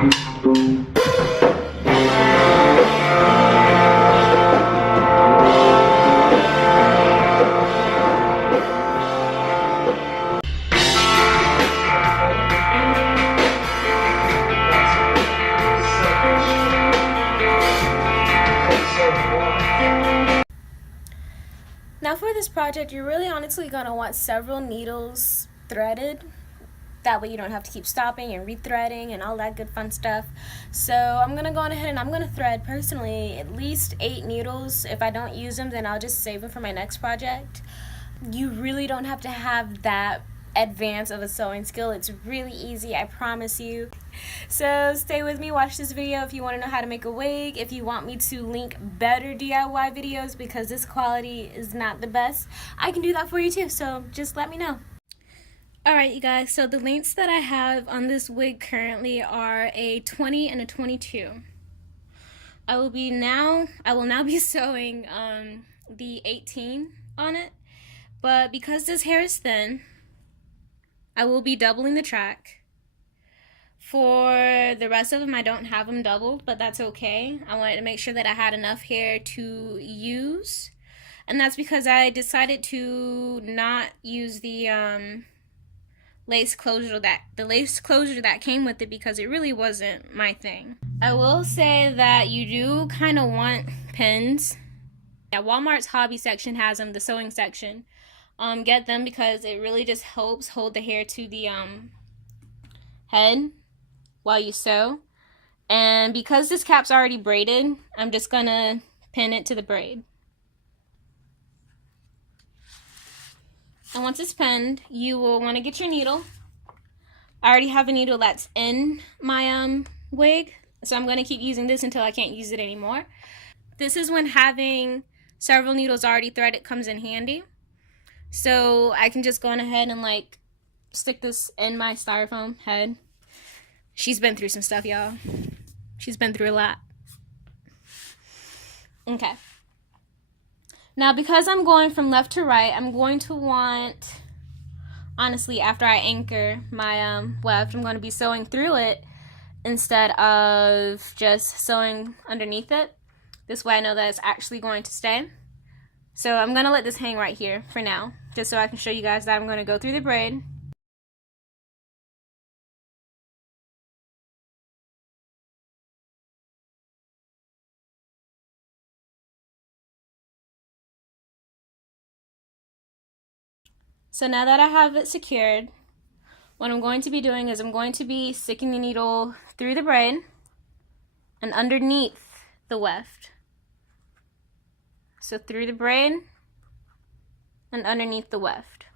Now for this project, you're really honestly going to want several needles threaded. That way you don't have to keep stopping and rethreading and all that good fun stuff. So I'm going to go on ahead and I'm going to thread personally at least 8 needles. If I don't use them, then I'll just save them for my next project. You really don't have to have that advance of a sewing skill. It's really easy, I promise you. So stay with me, watch this video if you want to know how to make a wig. If you want me to link better DIY videos because this quality is not the best, I can do that for you too, so just let me know. Alright you guys, so the lengths that I have on this wig currently are a 20 and a 22. I will now be sewing the 18 on it, but because this hair is thin, I will be doubling the track. For the rest of them, I don't have them doubled, but that's okay. I wanted to make sure that I had enough hair to use, and that's because I decided to not use the lace closure that came with it because it really wasn't my thing. I will say that you do kind of want pins. Yeah, Walmart's hobby section has them, the sewing section. Get them because it really just helps hold the hair to the head while you sew. And because this cap's already braided, I'm just gonna pin it to the braid. And once it's pinned, you will want to get your needle. I already have a needle that's in my wig, so I'm going to keep using this until I can't use it anymore. This is when having several needles already threaded comes in handy. So I can just go on ahead and like stick this in my styrofoam head. She's been through some stuff, y'all. She's been through a lot. Okay. Now because I'm going from left to right, I'm going to want, honestly, after I anchor my weft, I'm going to be sewing through it instead of just sewing underneath it. This way I know that it's actually going to stay. So I'm going to let this hang right here for now, just so I can show you guys that I'm going to go through the braid. So now that I have it secured, what I'm going to be doing is I'm going to be sticking the needle through the braid and underneath the weft. So through the braid and underneath the weft.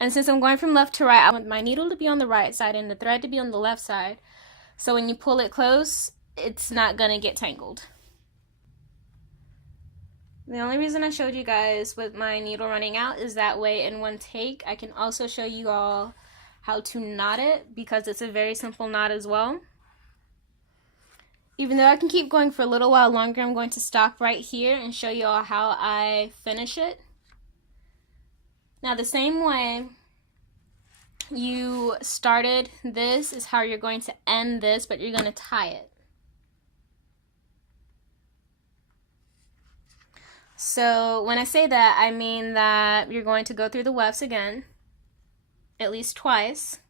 And since I'm going from left to right, I want my needle to be on the right side and the thread to be on the left side. So when you pull it close, it's not going to get tangled. The only reason I showed you guys with my needle running out is that way in one take I can also show you all how to knot it, because it's a very simple knot as well. Even though I can keep going for a little while longer, I'm going to stop right here and show you all how I finish it. Now the same way you started this is how you're going to end this, but you're going to tie it. So when I say that, I mean that you're going to go through the wefts again, at least twice.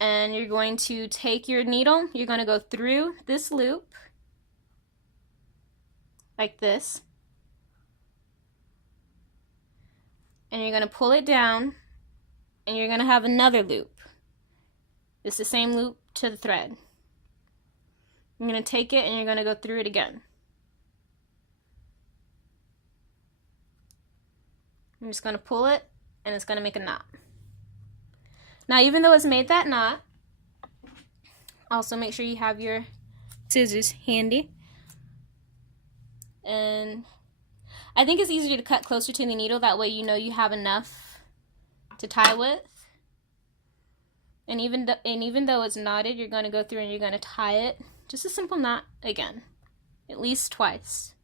And you're going to take your needle, you're going to go through this loop, like this. And you're going to pull it down, and you're going to have another loop. It's the same loop to the thread. You're going to take it and you're going to go through it again. I'm just going to pull it and it's going to make a knot. Now even though it's made that knot, also make sure you have your scissors handy. And I think it's easier to cut closer to the needle, that way you know you have enough to tie with. And even though it's knotted, you're going to go through and you're going to tie it. Just a simple knot again, at least twice.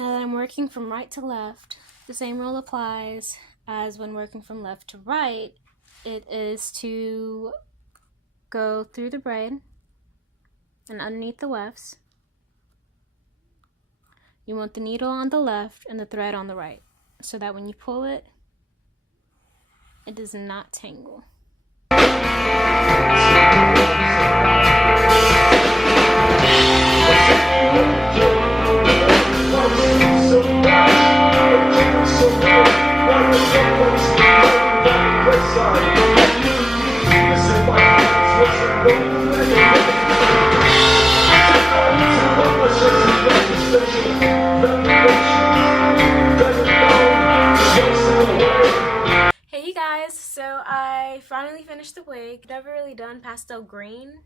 Now that I'm working from right to left, the same rule applies as when working from left to right. It is to go through the braid and underneath the wefts. You want the needle on the left and the thread on the right, so that when you pull it, it does not tangle. Hey you guys, so I finally finished the wig. Never really done pastel green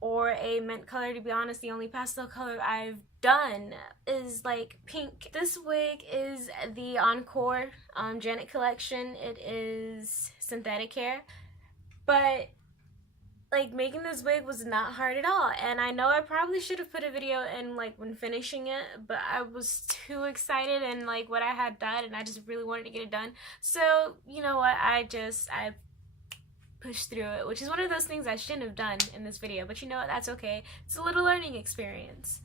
or a mint color, to be honest. The only pastel color I've done is like pink. This wig is the Encore Janet collection. It is synthetic hair, but like making this wig was not hard at all, and I know I probably should have put a video in like when finishing it, but I was too excited and like what I had done, and I just really wanted to get it done. So you know what, I pushed through it, which is one of those things I shouldn't have done in this video, but you know what, that's okay. It's a little learning experience.